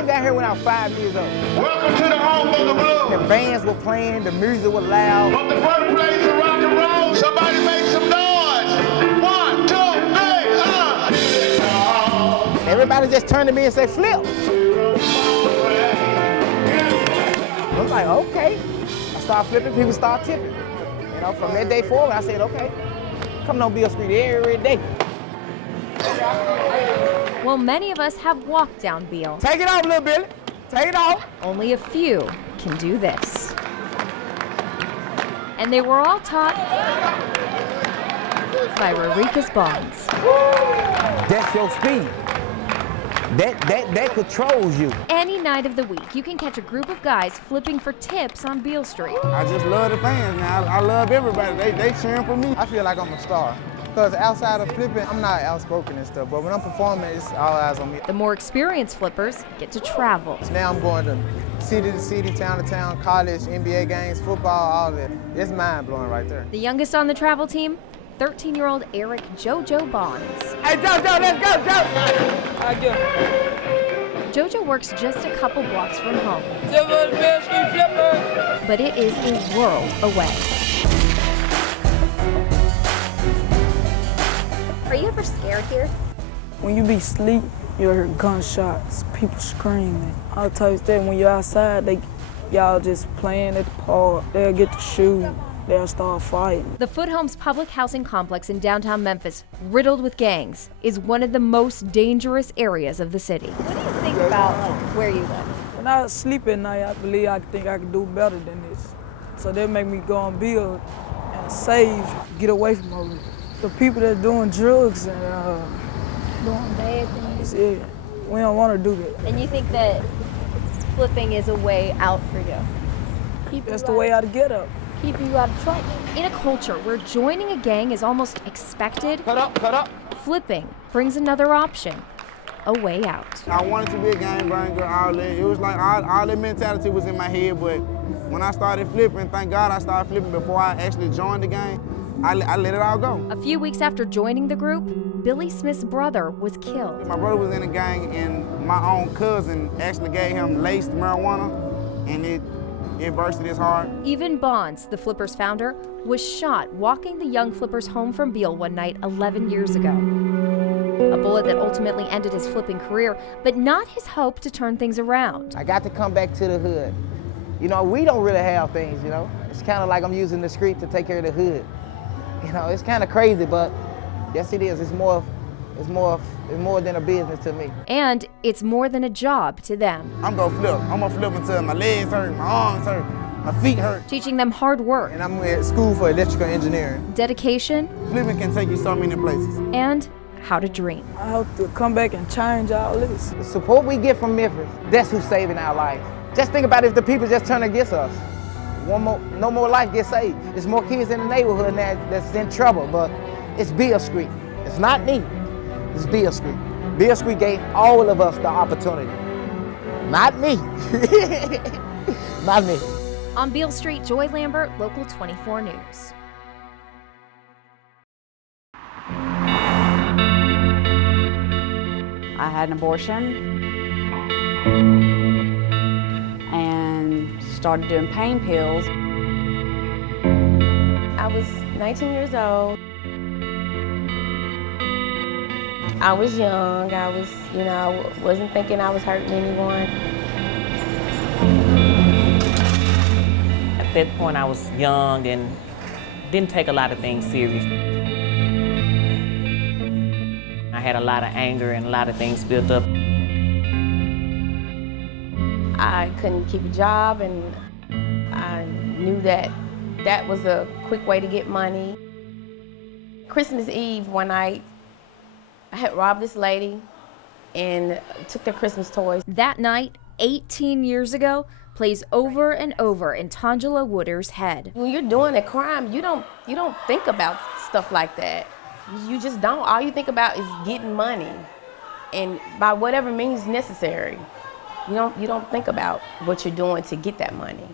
came down here when I was 5 years old. Welcome to the home of the blues. The bands were playing, the music was loud. But the birthplace of rock and roll. Somebody make some noise. 1, 2, 3, Everybody just turned to me and said, flip. I was like, okay. I started flipping, people started tipping. You know, from that day forward, I said, okay, coming on Beale Street every day. Well, many of us have walked down Beale. Take it off, little Billy. Take it off. Only a few can do this. And they were all taught by Rarikas Bonds. That's your speed. That controls you. Any night of the week, you can catch a group of guys flipping for tips on Beale Street. I just love the fans, man. I love everybody. They cheering for me. I feel like I'm a star. Because outside of flipping, I'm not outspoken and stuff, but when I'm performing, it's all eyes on me. The more experienced flippers get to travel. So now I'm going to city, town to town, college, NBA games, football, all that. It's mind-blowing right there. The youngest on the travel team, 13-year-old Eric JoJo Bonds. Hey, JoJo, let's go, Joe. JoJo works just a couple blocks from home. But it is a world away. Are you ever scared here? When you be asleep, you hear gunshots, people screaming. All types of that. When you're outside, y'all just playing at the park. They'll get to shoot. They'll start fighting. The Foot Homes public housing complex in downtown Memphis, riddled with gangs, is one of the most dangerous areas of the city. What do you think about where you live? When I sleep at night, I believe I think I can do better than this. So that make me go on Beale and save, get away from all this. The people that doing drugs and Doing bad things. yeah, we don't want to do that. And you think that flipping is a way out for you? That's the way out to get up. Keep you out of trouble. In a culture where joining a gang is almost expected, Cut up. flipping brings another option, a way out. I wanted to be a game banger, all that. It was like all that mentality was in my head, but when I started flipping, thank God I started flipping before I actually joined the game. I let it all go. A few weeks after joining the group, Billy Smith's brother was killed. My brother was in a gang, and my own cousin actually gave him laced marijuana, and it bursted his heart. Even Bonds, the Flippers founder, was shot walking the young Flippers home from Beale one night 11 years ago. A bullet that ultimately ended his flipping career, but not his hope to turn things around. I got to come back to the hood. You know, we don't really have things, you know. It's kind of like I'm using the street to take care of the hood. You know, it's kind of crazy, but yes, it is. It's more than a business to me. And it's more than a job to them. I'm gonna flip. I'm gonna flip until my legs hurt, my arms hurt, my feet hurt. Teaching them hard work, And I'm at school for electrical engineering. dedication, Flipping can take you so many places. and how to dream. I hope to come back and change all this. The support we get from Memphis, that's who's saving our life. Just think about if the people just turn against us. No more life gets saved. There's more kids in the neighborhood now that's in trouble, but it's Beale Street. It's not me, it's Beale Street. Beale Street gave all of us the opportunity. Not me. Not me. On Beale Street, Joy Lambert, Local 24 News. I had an abortion and started doing pain pills. I was 19 years old. I was young. I wasn't thinking I was hurting anyone. At that point, I was young and didn't take a lot of things serious. I had a lot of anger and a lot of things built up. I couldn't keep a job, and I knew that that was a quick way to get money. Christmas Eve, one night, I had robbed this lady and took their Christmas toys. That night, 18 years ago, plays over and over in Tangela Wooder's head. When you're doing a crime, you don't think about stuff like that. You just don't. All you think about is getting money, and by whatever means necessary. You don't think about what you're doing to get that money,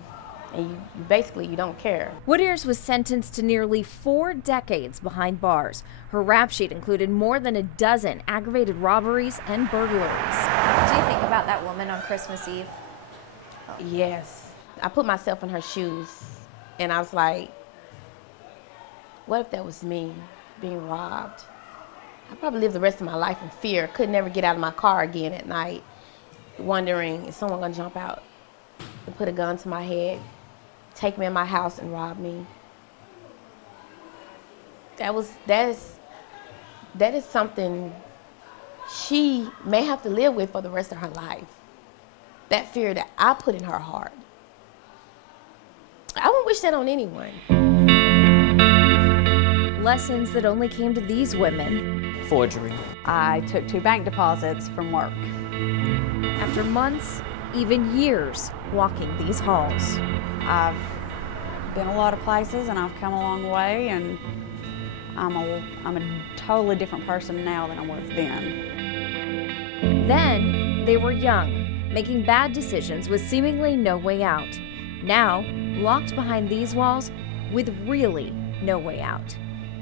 and you don't care. Wooders was sentenced to nearly 4 decades behind bars. Her rap sheet included more than a dozen aggravated robberies and burglaries. you think about that woman on Christmas Eve? Yes. I put myself in her shoes, and I was like, what if that was me being robbed? I'd probably live the rest of my life in fear. Could never get out of my car again at night, wondering, is someone gonna jump out and put a gun to my head, take me in my house and rob me? That is something she may have to live with for the rest of her life. That fear that I put in her heart. I wouldn't wish that on anyone. Lessons that only came to these women Forgery. I took 2 bank deposits from work. after months, even years, walking these halls. I've been a lot of places and I've come a long way, and I'm a totally different person now than I was then. Then, they were young, making bad decisions with seemingly no way out. Now, locked behind these walls with really no way out.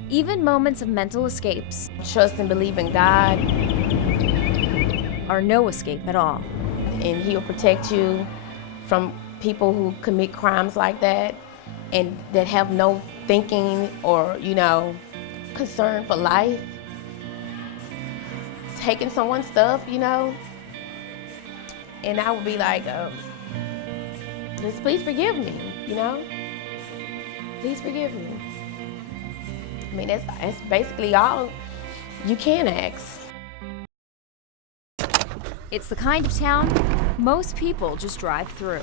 Even moments of mental escapes Trust and believe in God, are no escape at all. and He'll protect you from people who commit crimes like that and that have no thinking or, concern for life. Taking someone's stuff, and I would be like, just please forgive me, Please forgive me. I mean, that's basically all you can ask. It's the kind of town most people just drive through.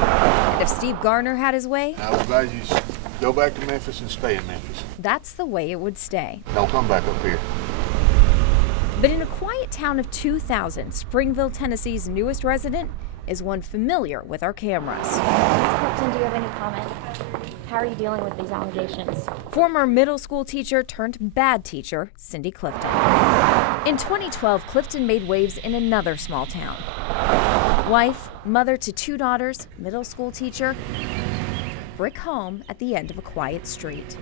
And if Steve Garner had his way, I would advise you to go back to Memphis and stay in Memphis. that's the way it would stay. Don't come back up here. But in a quiet town of 2,000, Springville, Tennessee's newest resident is one familiar with our cameras. Clifton, do you have any comment? How are you dealing with these allegations? Former middle school teacher turned bad teacher, Cindy Clifton. In 2012, Clifton made waves in another small town. Wife, mother to 2 daughters, middle school teacher, brick home at the end of a quiet street.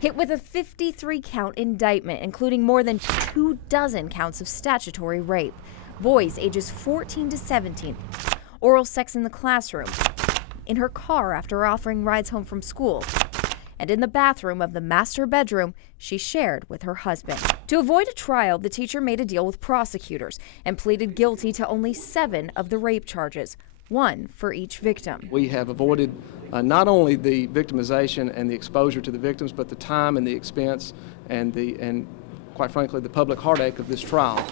Hit with a 53-count indictment, including more than 24 counts of statutory rape, boys ages 14 to 17, oral sex in the classroom, in her car after offering rides home from school, and in the bathroom of the master bedroom she shared with her husband. To avoid a trial, the teacher made a deal with prosecutors and pleaded guilty to only 7 of the rape charges, 1 for each victim. We have avoided not only the victimization and the exposure to the victims, but the time and the expense and quite frankly, the public heartache of this trial.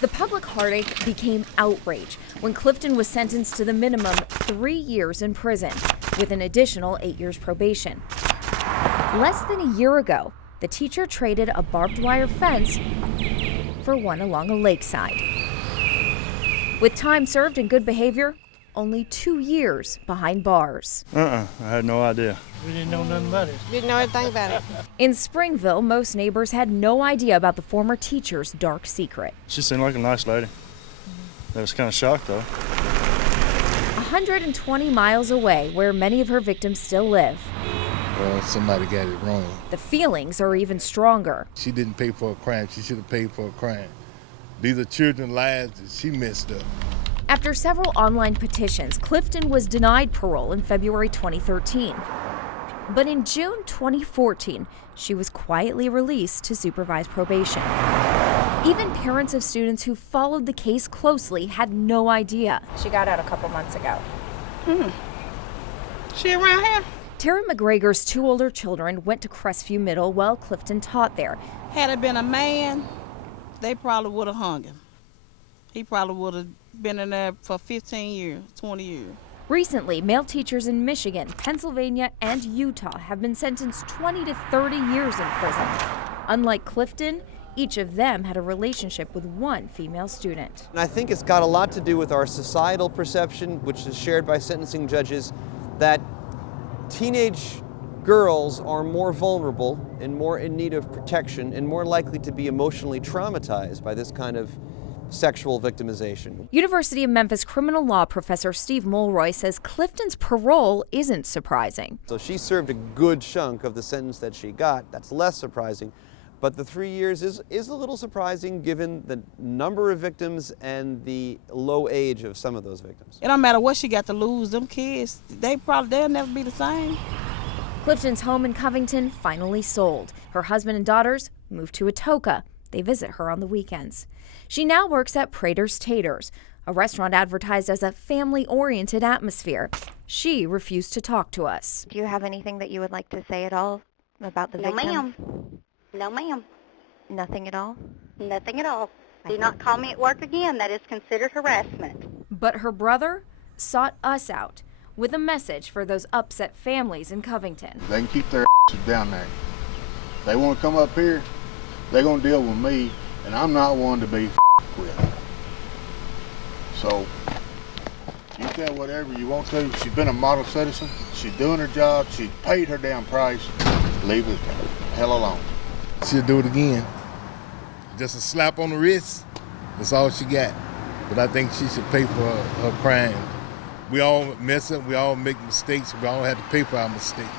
The public heartache became outrage when Clifton was sentenced to the minimum 3 years in prison, with an additional 8 years probation. Less than a year ago, the teacher traded a barbed wire fence for one along a lakeside. With time served and good behavior, only 2 years behind bars. I had no idea. We didn't know nothing about it. Didn't know anything about it. In Springville, most neighbors had no idea about the former teacher's dark secret. She seemed like a nice lady. I was kind of shocked, though. 120 miles away, where many of her victims still live, Well, somebody got it wrong. the feelings are even stronger. She didn't pay for a crime. She should have paid for a crime. These are children's lives that she messed up. After several online petitions, Clifton was denied parole in February 2013. But in June 2014, she was quietly released to supervised probation. Even parents of students who followed the case closely had no idea. She got out a couple months ago. She around here? Terry McGregor's 2 older children went to Crestview Middle while Clifton taught there. Had it been a man, they probably would have hung him. He probably would have been in there for 15 years, 20 years. Recently, male teachers in Michigan, Pennsylvania, and Utah have been sentenced 20 to 30 years in prison. Unlike Clifton, each of them had a relationship with 1 female student. And I think it's got a lot to do with our societal perception, which is shared by sentencing judges, that teenage girls are more vulnerable and more in need of protection and more likely to be emotionally traumatized by this kind of sexual victimization. University of Memphis criminal law professor Steve Mulroy says Clifton's parole isn't surprising. So she served a good chunk of the sentence that she got. That's less surprising. But the 3 years is a little surprising given the number of victims and the low age of some of those victims. It don't matter what she got to lose. Them kids, they'll never be the same. Clifton's home in Covington finally sold. Her husband and daughters moved to Atoka. They visit her on the weekends. She now works at Prater's Taters, a restaurant advertised as a family-oriented atmosphere. She refused to talk to us. Do you have anything that you would like to say at all about the victims? No, ma'am. No, ma'am. Nothing at all? Nothing at all. Do not call me at work again. That is considered harassment. But her brother sought us out with a message for those upset families in Covington. They can keep their asses down there. If they want to come up here, they're going to deal with me, and I'm not one to be with. So, you tell whatever you want to. She's been a model citizen. She's doing her job. She's paid her damn price. Leave it hell alone. She'll do it again. Just a slap on the wrist, that's all she got. But I think she should pay for her crime. We all mess up, we all make mistakes, we all have to pay for our mistakes.